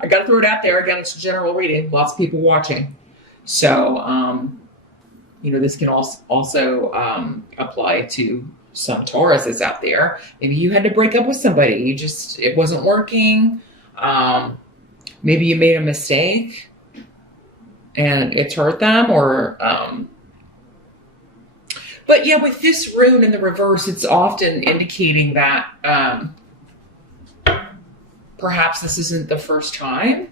I got to throw it out there. Again, it's a general reading. Lots of people watching. So, this can also apply to some Tauruses out there. Maybe you had to break up with somebody. It wasn't working. Maybe you made a mistake and it's hurt them, but yeah, with this rune in the reverse, it's often indicating that perhaps this isn't the first time,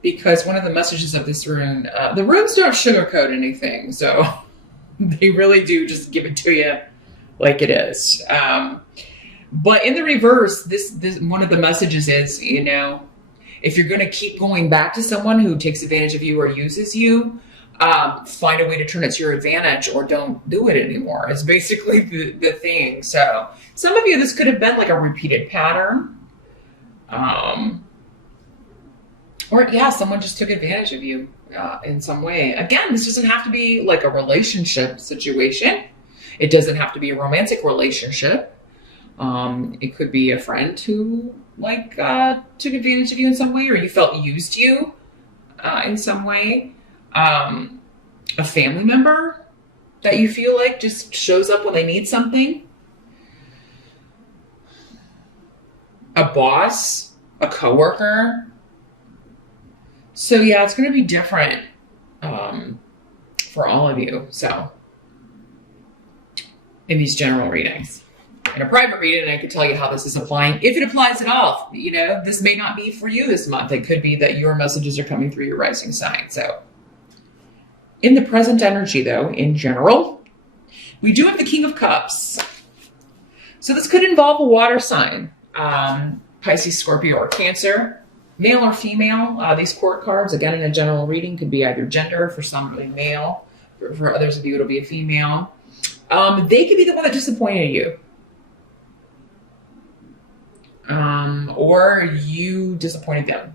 because one of the messages of this rune, the runes don't sugarcoat anything, so they really do just give it to you like it is. But in the reverse, this one of the messages is, if you're going to keep going back to someone who takes advantage of you or uses you, find a way to turn it to your advantage, or don't do it anymore. It's basically the thing. So some of you, this could have been like a repeated pattern. Someone just took advantage of you in some way. Again, this doesn't have to be like a relationship situation. It doesn't have to be a romantic relationship. It could be a friend who took advantage of you in some way, or you felt used you in some way. A family member that you feel like just shows up when they need something. A boss, a coworker. So yeah, it's going to be different for all of you. So in these general readings. In a private reading, I could tell you how this is applying, if it applies at all. This may not be for you this month. It could be that your messages are coming through your rising sign. So in the present energy, though, in general, we do have the King of Cups. So this could involve a water sign, Pisces, Scorpio, or Cancer, male or female. These court cards, again, in a general reading, could be either gender. For some, it'll be male. For others of you, it'll be a female. They could be the one that disappointed you. Or you disappointed them.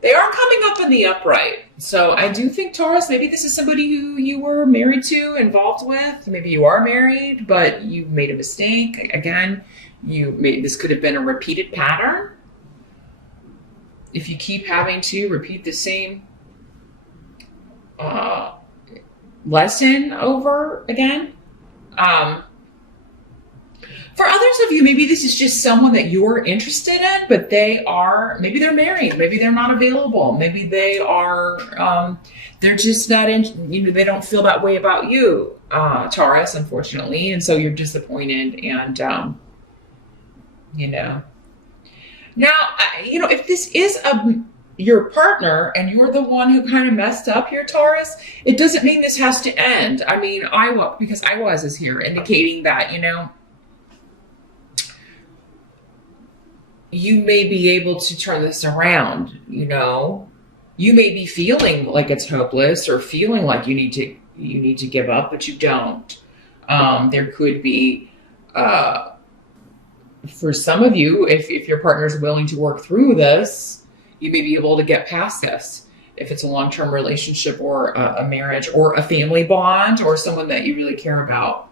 They are coming up in the upright. So I do think, Taurus, maybe this is somebody who you were married to, involved with. Maybe you are married, but you made a mistake. Again, this could have been a repeated pattern. If you keep having to repeat the same lesson over again. For others of you, maybe this is just someone that you're interested in, but maybe they're married, maybe they're not available, maybe they are, they're just not they don't feel that way about you, Taurus, unfortunately, and so you're disappointed, and, Now, if this is your partner and you're the one who kind of messed up here, Taurus, it doesn't mean this has to end. I mean, because I was here indicating that, you may be able to turn this around, you may be feeling like it's hopeless or feeling like you need to give up, but you don't. There could be, for some of you, if your partner is willing to work through this, you may be able to get past this. If it's a long-term relationship or a marriage or a family bond or someone that you really care about.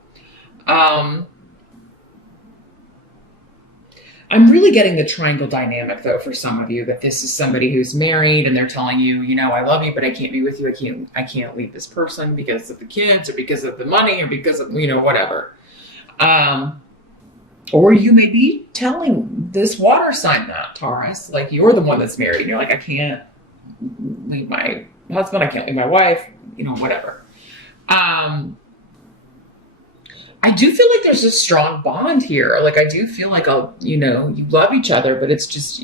I'm really getting the triangle dynamic, though, for some of you, that this is somebody who's married and they're telling you, I love you, but I can't be with you. I can't leave this person because of the kids or because of the money or because of, whatever. Or you may be telling this water sign that, Taurus, like you're the one that's married. You're like, I can't leave my husband. I can't leave my wife, whatever. I do feel like there's a strong bond here. Like, I do feel like, you love each other, but it's just,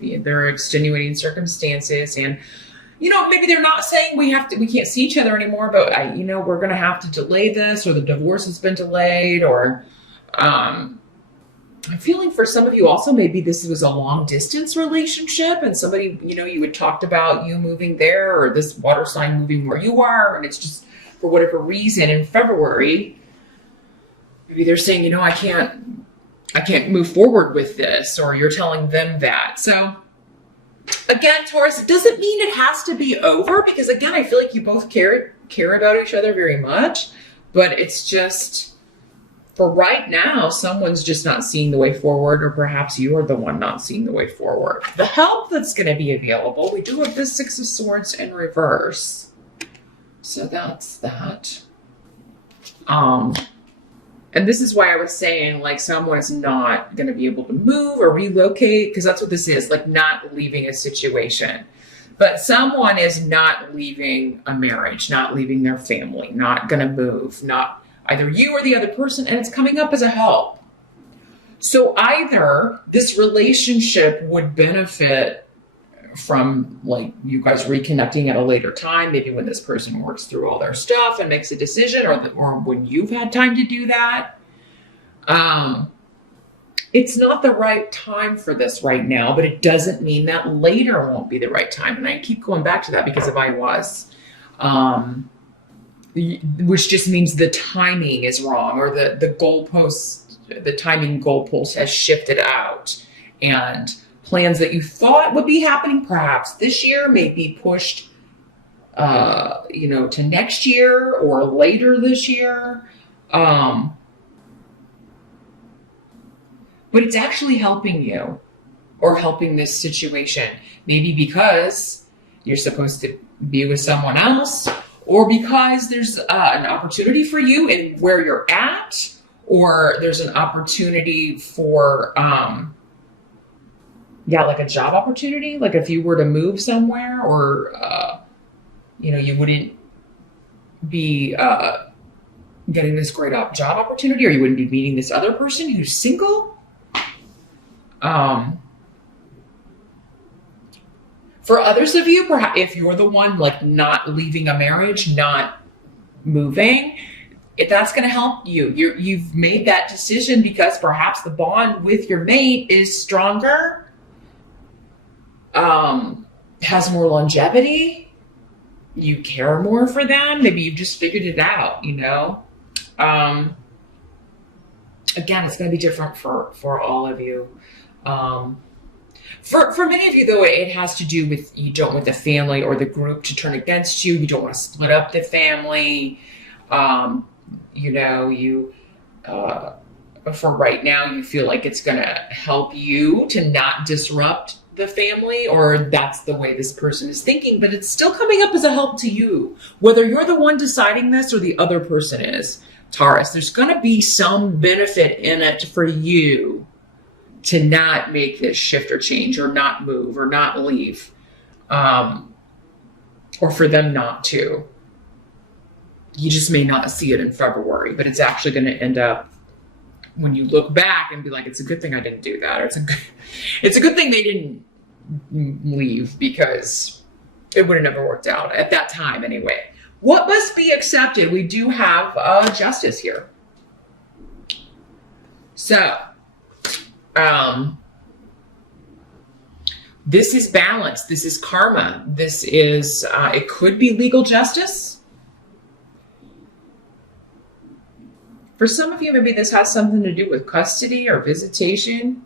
there are extenuating circumstances, and, maybe they're not saying we can't see each other anymore, but we're going to have to delay this, or the divorce has been delayed, or, I'm feeling for some of you also, maybe this was a long distance relationship and somebody, you had talked about you moving there or this water sign moving where you are. And it's just for whatever reason in February, maybe they're saying, I can't move forward with this, or you're telling them that. So again, Taurus, it doesn't mean it has to be over, because again, I feel like you both care about each other very much, but it's just, For right now, someone's just not seeing the way forward, or perhaps you're the one not seeing the way forward. The help that's going to be available, we do have the Six of Swords in reverse. So that's that. And this is why I was saying, like, someone is not going to be able to move or relocate, because that's what this is, like not leaving a situation. But someone is not leaving a marriage, not leaving their family, not going to move, not either you or the other person, and it's coming up as a help. So either this relationship would benefit from like you guys reconnecting at a later time, maybe when this person works through all their stuff and makes a decision, or when you've had time to do that. It's not the right time for this right now, but it doesn't mean that later won't be the right time. And I keep going back to that because of I was, which just means the timing is wrong, or the goalpost, the timing goalpost has shifted out, and plans that you thought would be happening perhaps this year may be pushed, to next year or later this year. But it's actually helping you or helping this situation. Maybe because you're supposed to be with someone else, or because there's an opportunity for you in where you're at, or there's an opportunity for, like a job opportunity. Like if you were to move somewhere, or, you wouldn't be getting this great job opportunity, or you wouldn't be meeting this other person who's single. For others of you, perhaps if you're the one like not leaving a marriage, not moving, if that's going to help you, you've made that decision because perhaps the bond with your mate is stronger, has more longevity, you care more for them. Maybe you've just figured it out, again, it's going to be different for all of you. For many of you, though, it has to do with you don't want the family or the group to turn against you. You don't want to split up the family. For right now, you feel like it's going to help you to not disrupt the family, or that's the way this person is thinking, but it's still coming up as a help to you. Whether you're the one deciding this or the other person is, Taurus, there's going to be some benefit in it for you to not make this shift or change, or not move, or not leave, or for them not to. You just may not see it in February, but it's actually going to end up when you look back and be like, it's a good thing I didn't do that, or it's a good thing they didn't leave, because it would have never worked out at that time anyway. What must be accepted? We do have justice here. So, this is balance. This is karma. This is, it could be legal justice. For some of you, maybe this has something to do with custody or visitation.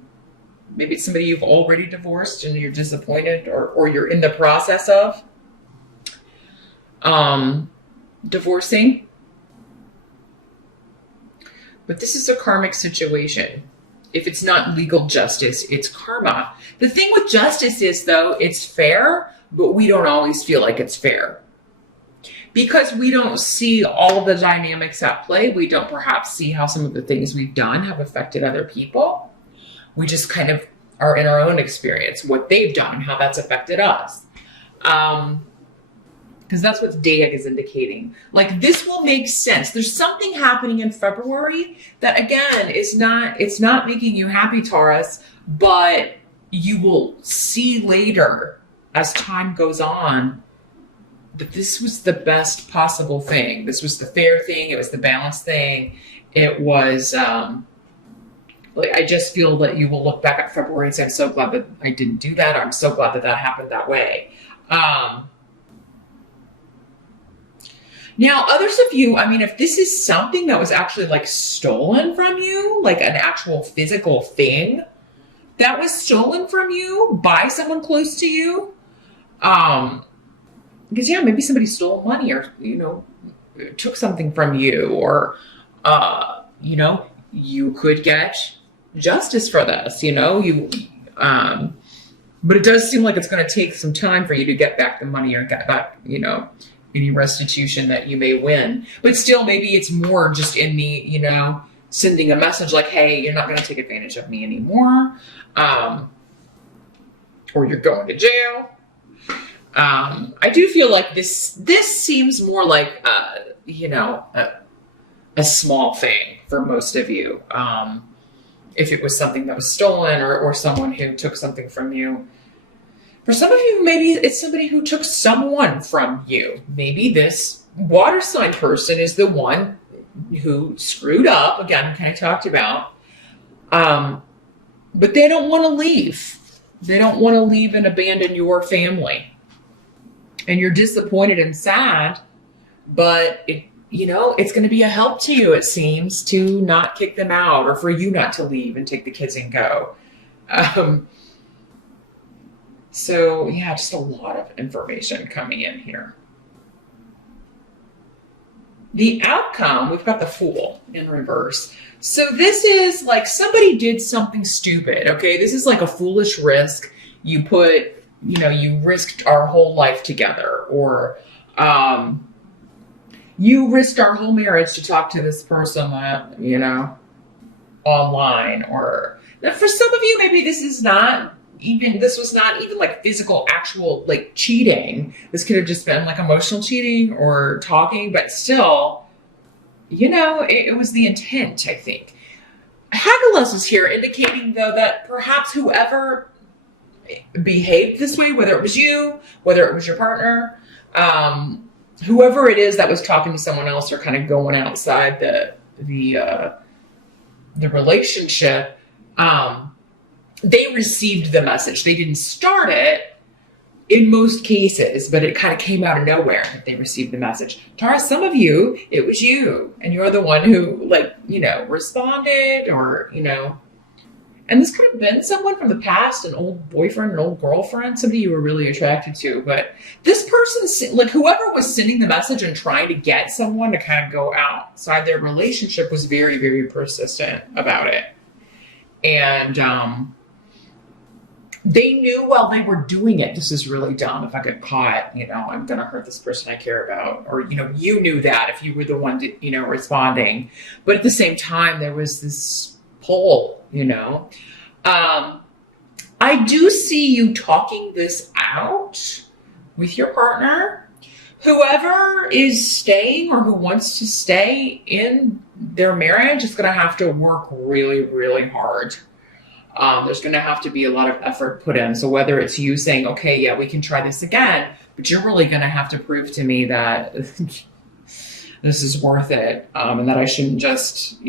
Maybe it's somebody you've already divorced and you're disappointed, or you're in the process of divorcing. But this is a karmic situation. If it's not legal justice, it's karma. The thing with justice is, though, it's fair, but we don't always feel like it's fair. Because we don't see all of the dynamics at play. We don't perhaps see how some of the things we've done have affected other people. We just kind of are in our own experience, what they've done, how that's affected us. Because that's what Dayag is indicating. Like, this will make sense. There's something happening in February that, again, it's not making you happy, Taurus, but you will see later as time goes on that this was the best possible thing. This was the fair thing. It was the balanced thing. It was, I just feel that you will look back at February and say, I'm so glad that I didn't do that. I'm so glad that that happened that way. Now, others of you, I mean, if this is something that was actually like stolen from you, like an actual physical thing that was stolen from you by someone close to you, because maybe somebody stole money, or, took something from you, or, you could get justice for this, but it does seem like it's going to take some time for you to get back the money or get back, any restitution that you may win. But still, maybe it's more just in the, sending a message like, hey, you're not going to take advantage of me anymore. Or you're going to jail. I do feel like this seems more like, a small thing for most of you. If it was something that was stolen or someone who took something from you. For some of you, maybe it's somebody who took someone from you. Maybe this water sign person is the one who screwed up, again, kind of talked about. But they don't want to leave. They don't want to leave and abandon your family. And you're disappointed and sad, but it's going to be a help to you, it seems, to not kick them out or for you not to leave and take the kids and go. So yeah, just a lot of information coming in here. The outcome, we've got the Fool in reverse. So this is like somebody did something stupid, okay? This is like a foolish risk. You you risked our whole life together, or you risked our whole marriage to talk to this person that, online. Or for some of you, maybe this was not even like physical, actual, like cheating. This could have just been like emotional cheating or talking, but still, it was the intent, I think. Hagulus is here indicating, though, that perhaps whoever behaved this way, whether it was you, whether it was your partner, whoever it is that was talking to someone else or kind of going outside the relationship, they received the message. They didn't start it in most cases, but it kind of came out of nowhere that they received the message. Taurus, some of you, it was you, and you're the one who, responded, or, and this could have been someone from the past, an old boyfriend, an old girlfriend, somebody you were really attracted to. But this person, like whoever was sending the message and trying to get someone to kind of go outside their relationship, was very, very persistent about it. And they knew while they were doing it, this is really dumb. If I get caught, I'm going to hurt this person I care about. Or, you knew that if you were the one, responding. But at the same time, there was this pull, I do see you talking this out with your partner. Whoever is staying or who wants to stay in their marriage is going to have to work really, really hard. There's going to have to be a lot of effort put in. So whether it's you saying, okay, yeah, we can try this again, but you're really going to have to prove to me that this is worth it, and that I shouldn't just,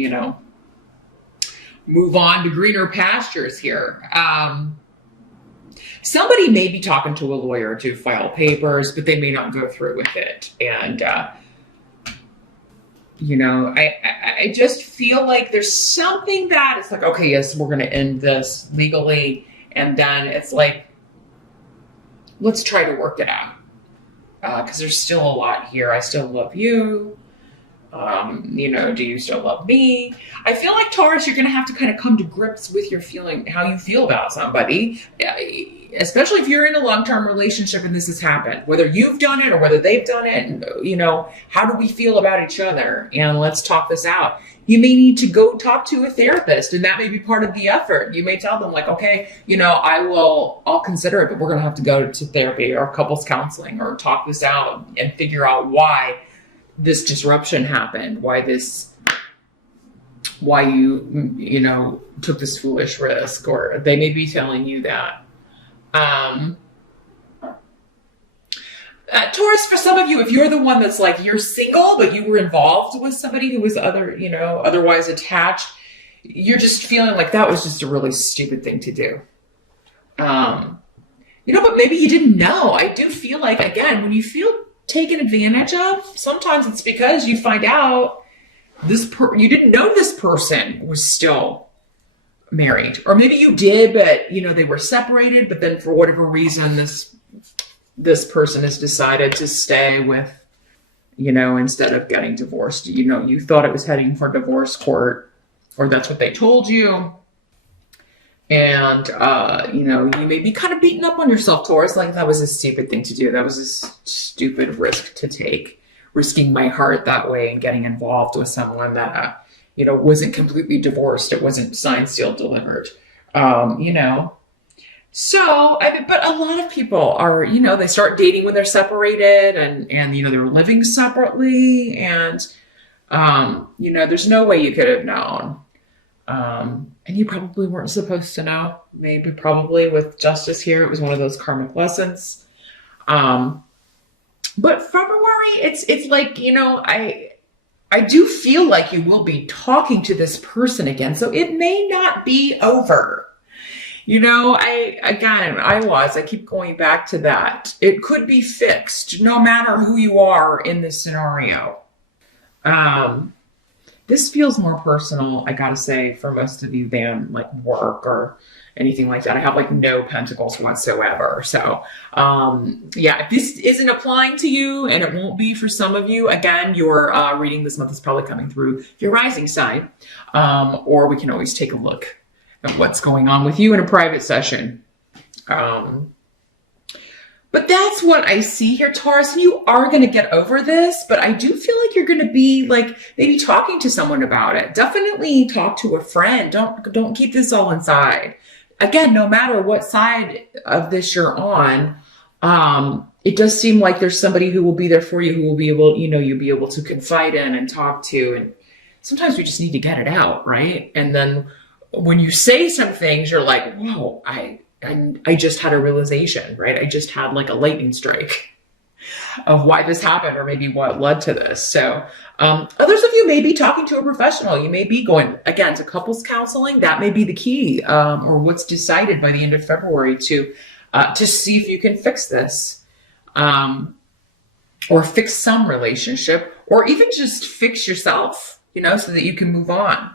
move on to greener pastures here. Somebody may be talking to a lawyer to file papers, but they may not go through with it. And, I just feel like there's something that it's like, okay, yes, we're going to end this legally. And then it's like, let's try to work it out. Because there's still a lot here. I still love you. Do you still love me? I feel like, Taurus, you're going to have to kind of come to grips with your feeling, how you feel about somebody, especially if you're in a long-term relationship and this has happened, whether you've done it or whether they've done it. And, how do we feel about each other? And let's talk this out. You may need to go talk to a therapist, and that may be part of the effort. You may tell them like, okay, I'll consider it, but we're going to have to go to therapy or couples counseling or talk this out and figure out why this disruption happened, why you took this foolish risk, or they may be telling you that. Taurus, for some of you, if you're the one that's like, you're single, but you were involved with somebody who was otherwise attached, you're just feeling like that was just a really stupid thing to do. But maybe you didn't know. I do feel like, again, when you feel taken advantage of, sometimes it's because you find out you didn't know this person was still married, or maybe you did, but they were separated, but then for whatever reason this person has decided to stay with, instead of getting divorced. You thought it was heading for divorce court, or that's what they told you. And, you may be kind of beating up on yourself, Taurus, like that was a stupid thing to do. That was a stupid risk to take, risking my heart that way and getting involved with someone that, wasn't completely divorced. It wasn't signed, sealed, delivered, So, but a lot of people are, they start dating when they're separated and they're living separately. And, there's no way you could have known. And you probably weren't supposed to know. Maybe probably with justice here, it was one of those karmic lessons. But February, it's like, I do feel like you will be talking to this person again. So it may not be over. I keep going back to that. It could be fixed no matter who you are in this scenario. This feels more personal, I gotta say, for most of you than like work or anything like that. I have like no pentacles whatsoever. So, if this isn't applying to you, and it won't be for some of you, again, your reading this month is probably coming through your rising sign, or we can always take a look at what's going on with you in a private session. But that's what I see here, Taurus, and you are going to get over this, but I do feel like you're going to be like maybe talking to someone about it. Definitely talk to a friend. Don't keep this all inside. Again, no matter what side of this you're on, it does seem like there's somebody who will be there for you, who will be able, you'll be able to confide in and talk to. And sometimes we just need to get it out, right? And then when you say some things, you're like, whoa, I just had a realization, right? I just had like a lightning strike of why this happened, or maybe what led to this. So others of you may be talking to a professional. You may be going, again, to couples counseling. That may be the key, or what's decided by the end of February to see if you can fix this, or fix some relationship, or even just fix yourself, so that you can move on.